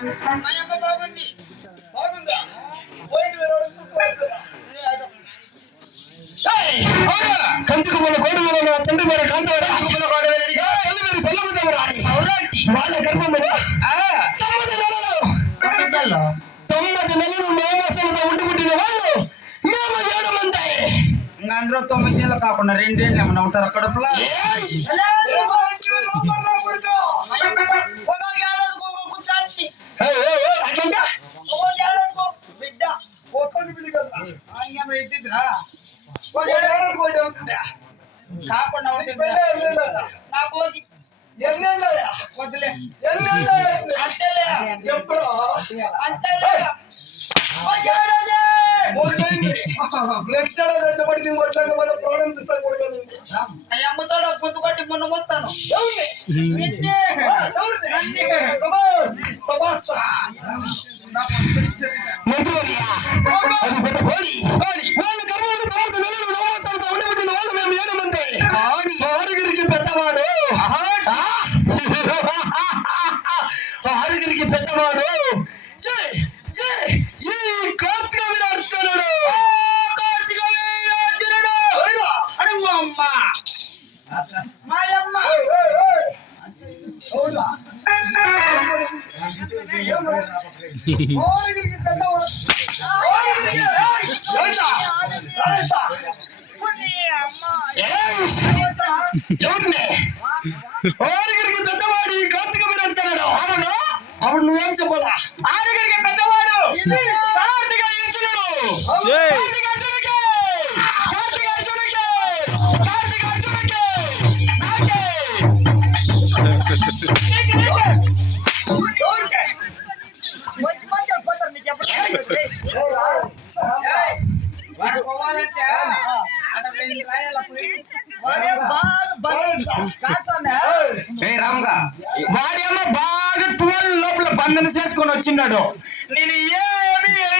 బాగుంది. బాగుందా? పోయింటి వేరే చూసుకోవాలి. కంచుకు మన కోడి వేల తండ్రి మరి కాంతవాడ ఎల్లు మీరు సెల్లముదము రాని వాళ్ళ గర్భములో 9 నెలలు మాంసలతో ఉండి పుట్టిన వాళ్ళు మేము 7 మంది. ఇంకా అందులో 9 నెలలు కాకుండా 2 ఏళ్ళు ఏమన్నా ఉంటారు కడుపులో. బిడ్డ కాకుండా వద్దులే ఎప్పుడు నెక్స్ట్ పడితే ఇంకోట్లాగా మళ్ళీ ప్రాణం తీస్తాను కొడుకుంది అమ్మతోడు పొద్దుపట్టి మొన్న వస్తాను. ఆరుగురికి పెద్దవాడు ఆరుగురికి పెద్దవాడు ఈ కార్తీక వీరార్జునుడు. కార్తీక వీరార్జునుడు అమ్మ మాయమ్మ ఆరుగురికి పెద్దవాడు ఆరుగురికి పెద్దవాడు ఈ కార్తీక వీరార్జునుడు. అవును, అప్పుడు నువ్వేం చెప్పాలా? ఆరుగురికి పెద్దవాడు కార్తీక అర్జునుడు. వాడు పోవాలంటే వాడేమో బాగా 12 లోపల బంధన చేసుకొని వచ్చిన్నాడు. నేను